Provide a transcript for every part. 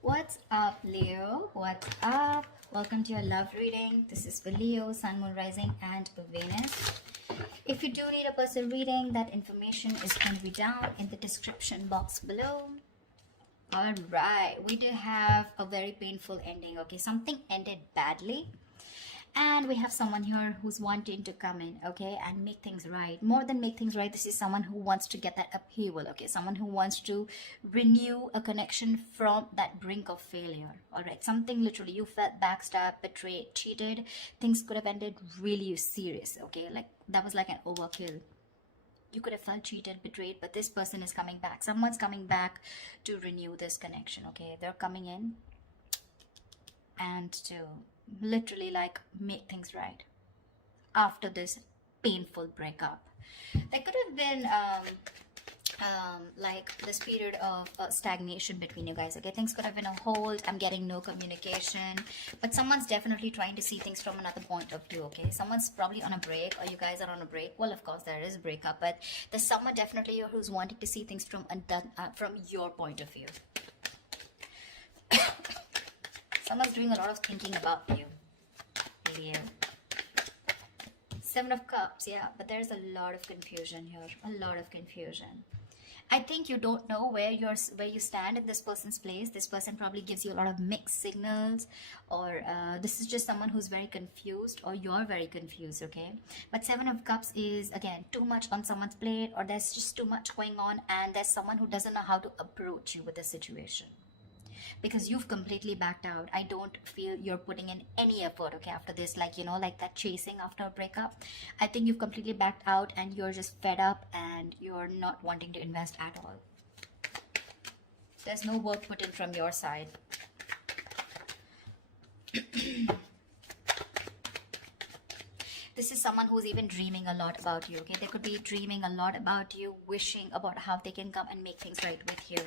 What's up, Leo? What's up? Welcome to your love reading. This is for Leo, Sun, Moon, Rising, and Venus. If you do need a personal reading, that information is going to be down in the description box below. All right, we do have a very painful ending. Okay, something ended badly. And we have someone here who's wanting to come in, okay, and make things right. More than make things right, this is someone who wants to get that upheaval, okay? Someone who wants to renew a connection from that brink of failure, all right? Something literally, you felt backstabbed, betrayed, cheated. Things could have ended really serious, okay? Like, that was like an overkill. You could have felt cheated, betrayed, but this person is coming back. Someone's coming back to renew this connection, okay? They're coming in and to literally like make things right after this painful breakup. There could have been like this period of stagnation between you guys, okay? Things could have been a hold. I'm getting no communication, but someone's definitely trying to see things from another point of view, okay? Someone's probably on a break, or you guys are on a break. Well, of course there is a breakup, but there's someone definitely here who's wanting to see things from your point of view. Someone's doing a lot of thinking about you, Leo. Seven of Cups, yeah, but there's a lot of confusion here. A lot of confusion. I think you don't know where you stand in this person's place. This person probably gives you a lot of mixed signals, or this is just someone who's very confused, or you're very confused, okay? But Seven of Cups is, again, too much on someone's plate, or there's just too much going on, and there's someone who doesn't know how to approach you with the situation. Because you've completely backed out. I don't feel you're putting in any effort, okay, after this, like, you know, like that chasing after a breakup. I think you've completely backed out and you're just fed up and you're not wanting to invest at all. There's no work put in from your side. This is someone who's even dreaming a lot about you, okay? They could be dreaming a lot about you, wishing about how they can come and make things right with you.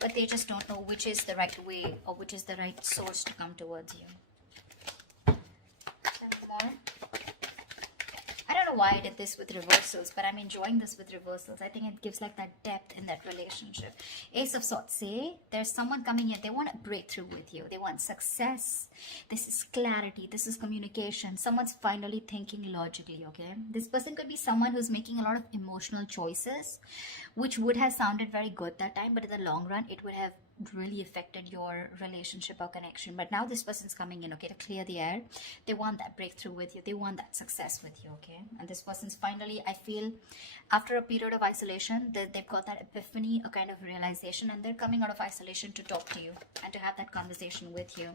But they just don't know which is the right way or which is the right source to come towards you. Come on. I don't know why I did this with reversals, but I'm enjoying this with reversals. I think it gives like that depth in that relationship. Ace of Swords, say there's someone coming in. They want a breakthrough with you. They want success. This is clarity. This is communication. Someone's finally thinking logically, okay? This person could be someone who's making a lot of emotional choices, which would have sounded very good that time, but in the long run, it would have really affected your relationship or connection. But now this person's coming in, okay, to clear the air. They want that breakthrough with you. They want that success with you, okay? And this person's finally, I feel, after a period of isolation, they've got that epiphany, a kind of realization, and they're coming out of isolation to talk to you and to have that conversation with you.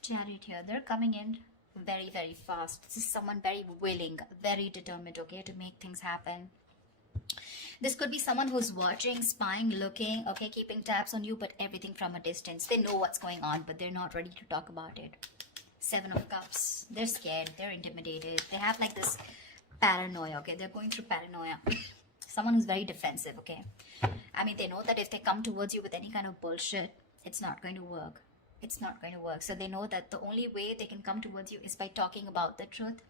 Chariot here, they're coming in very, very fast. This is someone very willing, very determined, okay, to make things happen. This could be someone who's watching, spying, looking, okay, keeping tabs on you, but everything from a distance. They know what's going on, but they're not ready to talk about it. Seven of Cups. They're scared. They're intimidated. They have like this paranoia, okay? They're going through paranoia. Someone who's very defensive, okay? I mean, they know that if they come towards you with any kind of bullshit, it's not going to work. It's not going to work. So they know that the only way they can come towards you is by talking about the truth.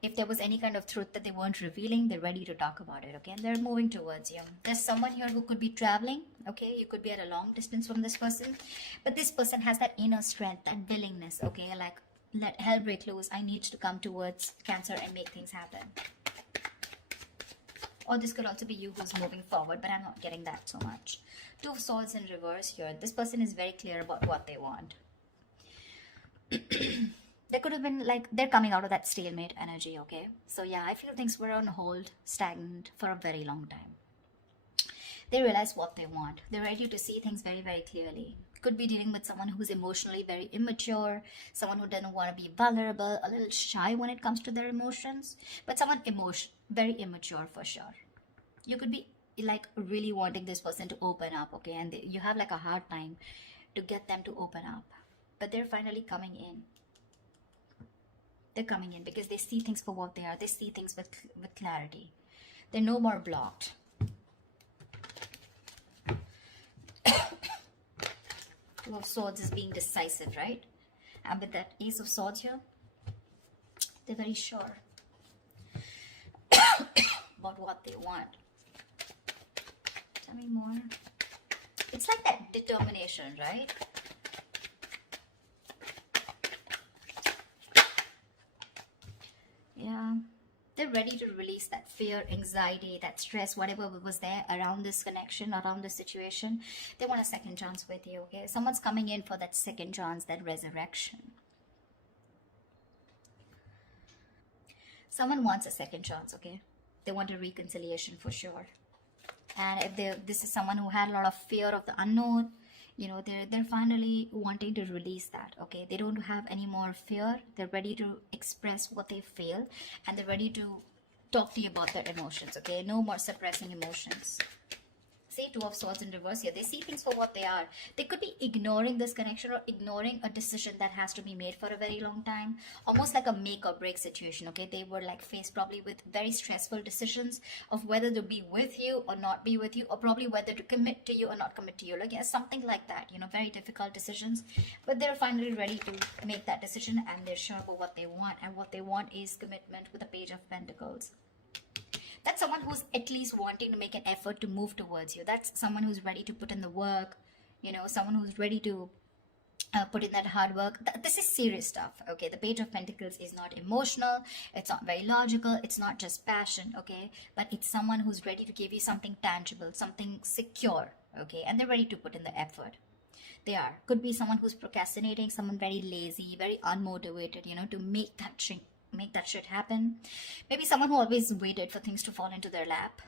If there was any kind of truth that they weren't revealing, they're ready to talk about it, okay? And they're moving towards you. There's someone here who could be traveling, okay? You could be at a long distance from this person. But this person has that inner strength, that willingness, okay? Like, let hell break loose. I need to come towards Cancer and make things happen. Or this could also be you who's moving forward, but I'm not getting that so much. Two of Swords in reverse here. This person is very clear about what they want. There could have been like, they're coming out of that stalemate energy, okay? So yeah, I feel things were on hold, stagnant for a very long time. They realize what they want. They're ready to see things very, very clearly. Could be dealing with someone who's emotionally very immature, someone who doesn't want to be vulnerable, a little shy when it comes to their emotions, but someone very immature for sure. You could be like really wanting this person to open up, okay? And you have like a hard time to get them to open up, but they're finally coming in. They're coming in because they see things for what they are. They see things with clarity. They're no more blocked. Two of Swords is being decisive, right? And with that Ace of Swords here, they're very sure about what they want. Tell me more. It's like that determination, right? They're ready to release that fear, anxiety, that stress, whatever was there around this connection, around this situation. They want a second chance with you, okay? Someone's coming in for that second chance, that resurrection. Someone wants a second chance, okay? They want a reconciliation for sure. And if this is someone who had a lot of fear of the unknown, you know, they're finally wanting to release that, okay? They don't have any more fear. They're ready to express what they feel, and they're ready to talk to you about their emotions, okay? No more suppressing emotions. See, Two of Swords in reverse here. They see things for what they are. They could be ignoring this connection or ignoring a decision that has to be made for a very long time. Almost like a make or break situation, okay? They were like faced probably with very stressful decisions of whether to be with you or not be with you, or probably whether to commit to you or not commit to you. Like, yeah, something like that, you know, very difficult decisions. But they're finally ready to make that decision, and they're sure about what they want. And what they want is commitment with the Page of Pentacles. That's someone who's at least wanting to make an effort to move towards you. That's someone who's ready to put in the work, you know, someone who's ready to put in that hard work. This is serious stuff, okay? The Page of Pentacles is not emotional, it's not very logical, it's not just passion, okay? But it's someone who's ready to give you something tangible, something secure, okay? And they're ready to put in the effort. They are. Could be someone who's procrastinating, someone very lazy, very unmotivated, you know, to make that shit happen. Maybe someone who always waited for things to fall into their lap.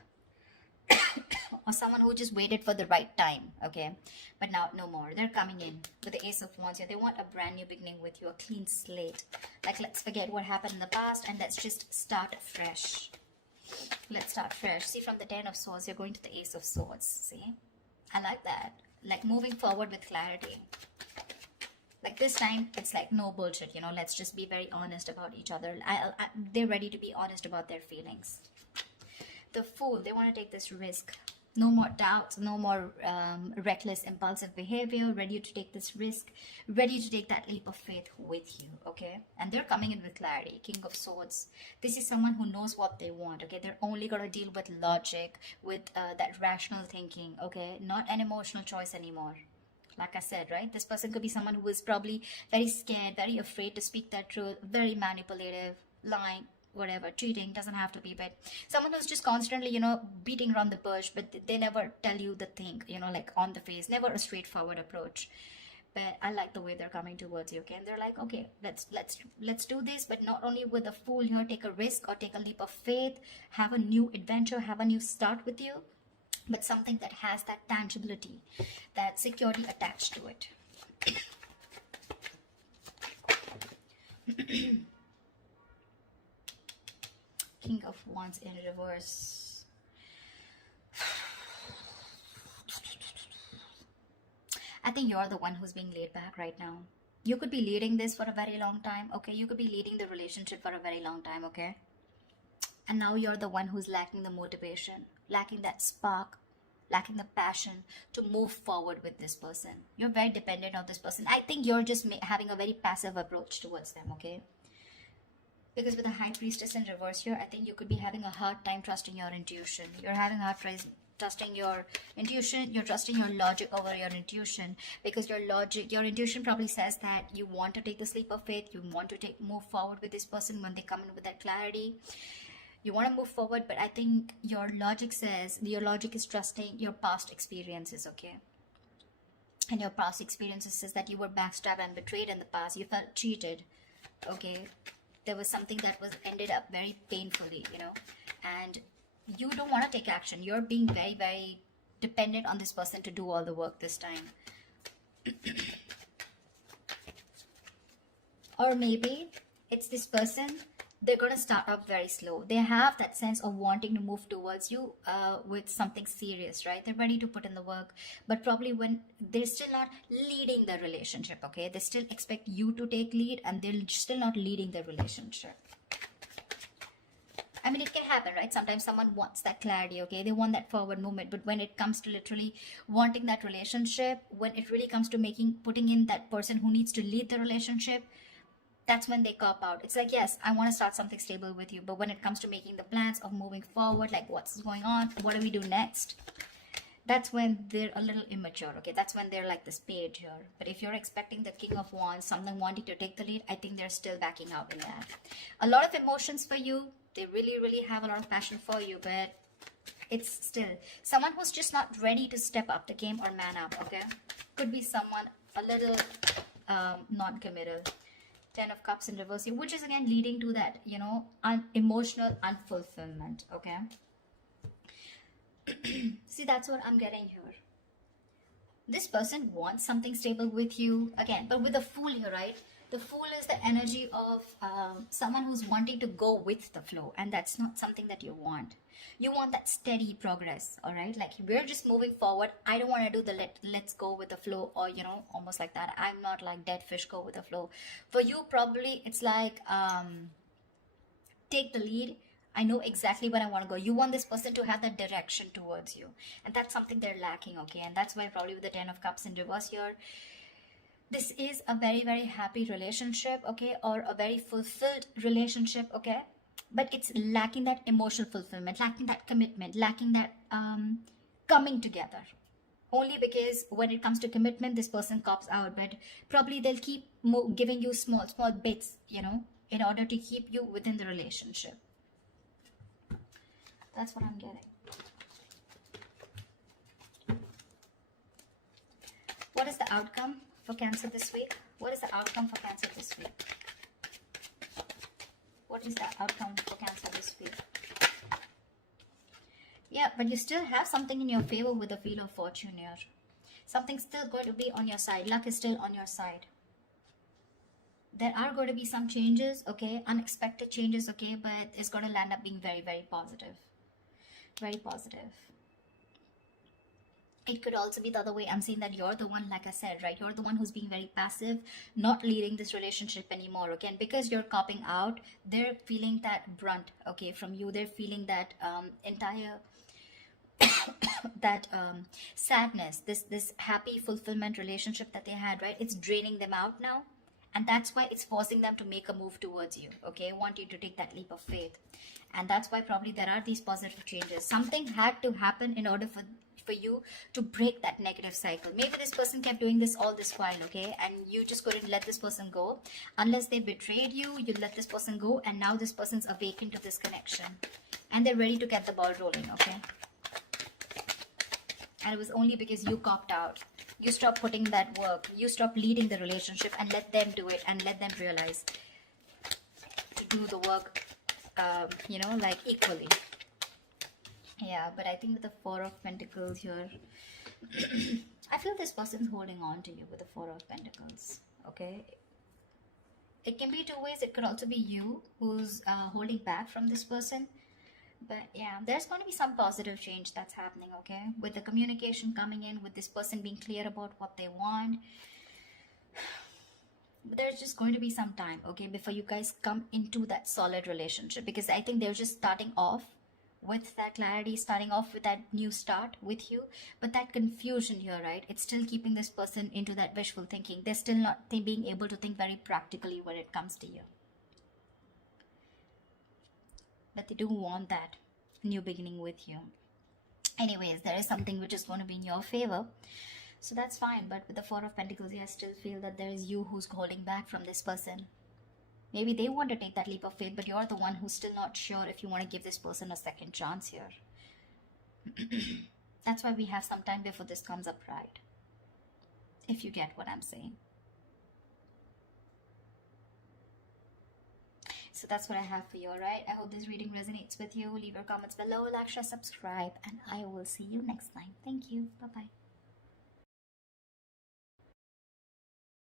Or someone who just waited for the right time, okay? But now, no more. They're coming in with the Ace of Wands here. They want a brand new beginning with you, a clean slate. Like, let's forget what happened in the past and let's just start fresh. Let's start fresh. See, from the Ten of Swords, you're going to the Ace of Swords. See? I like that. Like, moving forward with clarity. Like, this time, it's like no bullshit, you know, let's just be very honest about each other. They're ready to be honest about their feelings. The Fool, they want to take this risk. No more doubts, no more reckless, impulsive behavior. Ready to take this risk. Ready to take that leap of faith with you, okay? And they're coming in with clarity. King of Swords. This is someone who knows what they want, okay? They're only going to deal with logic, with that rational thinking, okay? Not an emotional choice anymore. Like I said, right? This person could be someone who is probably very scared, very afraid to speak that truth, very manipulative, lying, whatever, cheating, doesn't have to be, but someone who's just constantly, you know, beating around the bush, but they never tell you the thing, you know, like on the face, never a straightforward approach. But I like the way they're coming towards you, okay? And they're like, okay, let's do this, but not only with a Fool here, take a risk or take a leap of faith, have a new adventure, have a new start with you, but something that has that tangibility, that security attached to it. King of Wands in reverse. I think you're the one who's being laid back right now. You could be leading this for a very long time, okay? You could be leading the relationship for a very long time, okay? And now you're the one who's lacking the motivation, lacking that spark, lacking the passion to move forward with this person. You're very dependent on this person. I think you're just having a very passive approach towards them, okay? Because with the High Priestess in reverse here, I think you could be having a hard time trusting your intuition. You're having a hard time trusting your intuition. You're trusting your logic over your intuition, because your intuition probably says that you want to take this leap of faith. You want to move forward with this person when they come in with that clarity. You want to move forward, but I think your logic is trusting your past experiences, okay? And your past experiences says that you were backstabbed and betrayed in the past. You felt cheated, okay? There was something that was ended up very painfully, you know? And you don't want to take action. You're being very, very dependent on this person to do all the work this time. Or maybe it's this person, they're going to start off very slow. They have that sense of wanting to move towards you with something serious, right? They're ready to put in the work, but probably when they're still not leading the relationship, okay? They still expect you to take lead, and they're still not leading the relationship. I mean, it can happen, right? Sometimes someone wants that clarity, okay? They want that forward movement, but when it comes to literally wanting that relationship, when it really comes to putting in that person who needs to lead the relationship, that's when they cop out. It's like, yes, I want to start something stable with you, but when it comes to making the plans of moving forward, like what's going on, what do we do next, that's when they're a little immature, okay? That's when they're like this page here. But if you're expecting the King of Wands, someone wanting to take the lead, I think they're still backing out in that. A lot of emotions for you, They really, really have a lot of passion for you, but it's still someone who's just not ready to step up the game or man up, okay? Could be someone a little non-committal. 10 of Cups in reverse here, which is again leading to that, you know, emotional unfulfillment, okay? See, that's what I'm getting here. This person wants something stable with you again, but with the Fool here, right? The Fool is the energy of someone who's wanting to go with the flow, and that's not something that you want. You want that steady progress, all right? Like, we're just moving forward. I don't want to do the let's go with the flow, or, you know, almost like that. I'm not like dead fish, go with the flow. For you, probably it's like take the lead. I know exactly where I want to go. You want this person to have that direction towards you, and that's something they're lacking, okay? And that's why probably with the 10 of Cups in reverse here, this is a very, very happy relationship, okay, or a very fulfilled relationship, okay? But it's lacking that emotional fulfillment, lacking that commitment, lacking that coming together. Only because when it comes to commitment, this person cops out, but probably they'll keep giving you small bits, you know, in order to keep you within the relationship. That's what I'm getting. What is the outcome for Cancer this week? What is the outcome for Cancer this week? What is the outcome for Cancer this week? Yeah, but you still have something in your favor with the Wheel of Fortune here. Something's still going to be on your side. Luck is still on your side. There are going to be some changes, okay? Unexpected changes, okay? But it's going to land up being very, very positive. Very positive. It could also be the other way. I'm saying that you're the one, like I said, right? You're the one who's being very passive, not leading this relationship anymore, okay? And because you're copping out, they're feeling that brunt, okay, from you. They're feeling that entire that sadness, this happy fulfillment relationship that they had, right? It's draining them out now, and that's why it's forcing them to make a move towards you, okay? Want you to take that leap of faith. And that's why probably there are these positive changes. Something had to happen in order for you to break that negative cycle. Maybe this person kept doing this all this while, okay? And you just couldn't let this person go. Unless they betrayed you, you let this person go, and now this person's awakened to this connection. And they're ready to get the ball rolling, okay? And it was only because you copped out. You stopped putting that work. You stopped leading the relationship and let them do it, and let them realize to do the work, you know, like equally. Yeah, but I think with the Four of Pentacles here, I feel this person's holding on to you with the Four of Pentacles, okay? It can be two ways. It could also be you who's holding back from this person. But yeah, there's going to be some positive change that's happening, okay? With the communication coming in, with this person being clear about what they want. But there's just going to be some time, okay, before you guys come into that solid relationship. Because I think they're just starting off with that clarity, starting off with that new start with you. But that confusion here, right, it's still keeping this person into that wishful thinking. They're still not being able to think very practically when it comes to you. But they do want that new beginning with you. Anyways, there is something which is going to be in your favor. So that's fine. But with the Four of Pentacles, I still feel that there is you who's holding back from this person. Maybe they want to take that leap of faith, but you're the one who's still not sure if you want to give this person a second chance here. That's why we have some time before this comes up, right? If you get what I'm saying. So that's what I have for you, alright? I hope this reading resonates with you. Leave your comments below, like, share, subscribe, and I will see you next time. Thank you. Bye-bye.